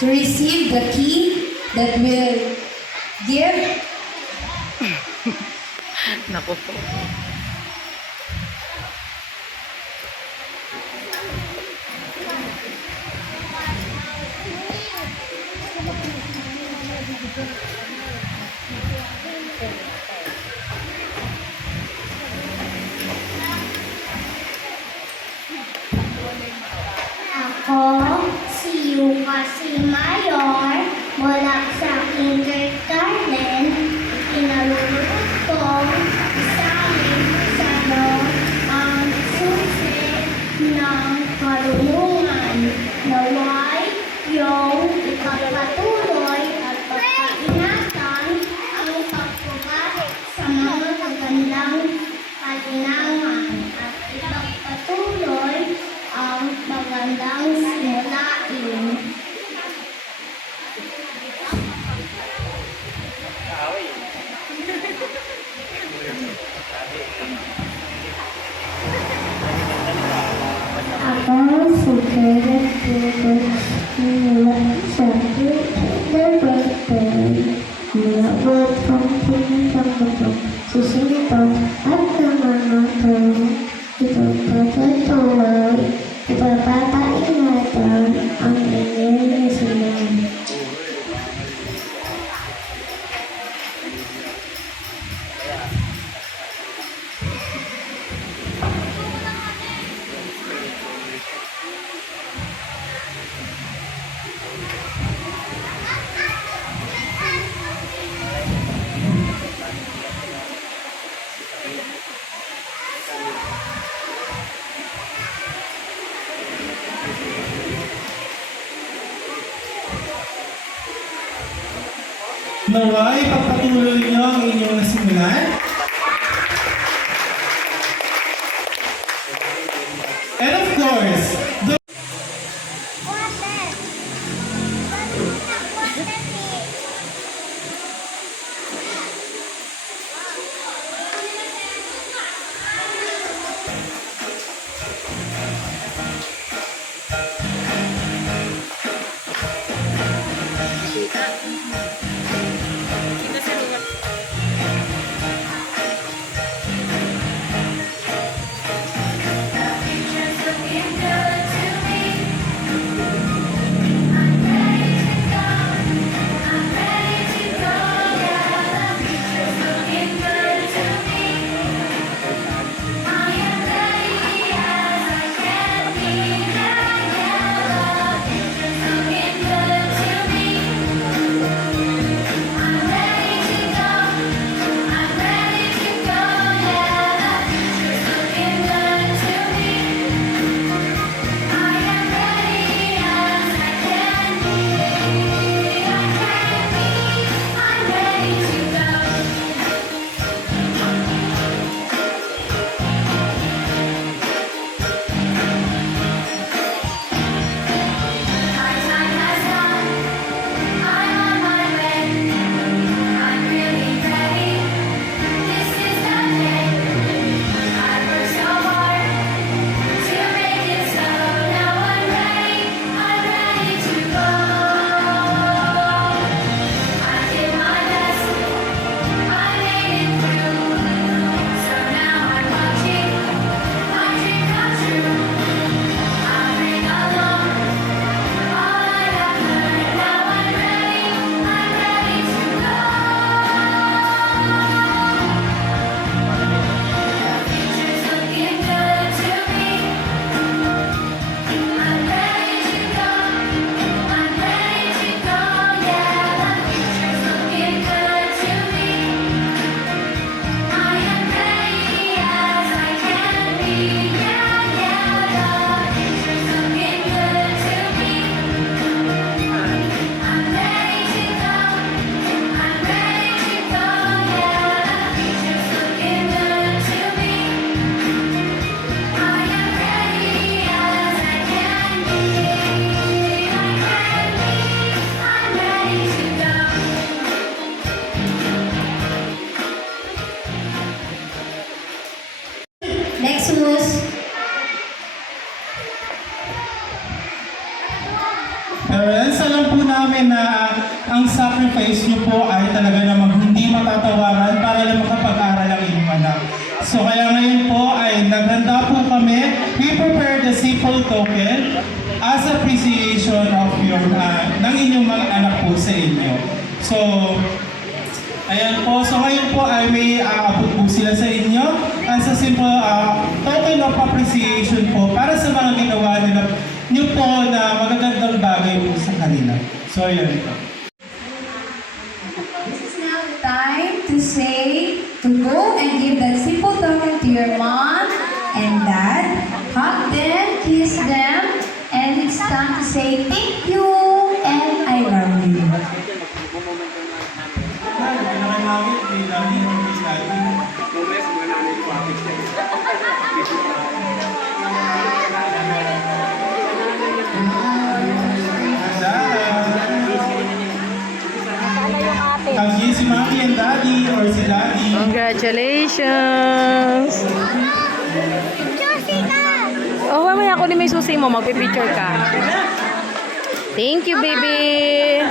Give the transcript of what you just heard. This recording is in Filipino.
to receive the key that will give Naku po. Ako, si Yuka si Mayor, mula sa kindergarten, pinalulunod kong isangin sa ang susi ng karunungan. Naway yung ipagpatuloy at pagkainatan ang pagpapahit sa mga magandang kalinangan at ipagpatuloy ang magandang simulain. Ako si Kenneth Cooper mula sa kindergarten. Malabot kong pinagpapatong susunod at namangatang ipagpapatuloy, ipagpapaingatan ang inyong silang. Naway, pagpatuloy niyo ang inyong nasimulan. And of course, Just looking good. Pero yan, sa alam po namin na ang sacrifice niyo po ay talaga namang hindi matatawaran para lang makapag-aral ang inyong anak. So kaya ngayon po ay naghanda po kami. We prepared the simple token as appreciation of your ng inyong mga anak po sa inyo. So, ayan po. So ngayon po ay may aabot po sila sa inyo as a simple token of appreciation po para sa mga ginawa nila niyo po na magagandang bagay po sa kanila. So, ayan po. This is now the time to say, to go and give that simple token to your mom and dad. Hug them, kiss them, and it's time to say thank you and I love you. Kailangan namin, may dami ng may dami. Tawagin si Mami and Daddy or si Daddy. Congratulations! Oh, mamaya ako din may susi mo. Magpipicture ka. Thank you, baby!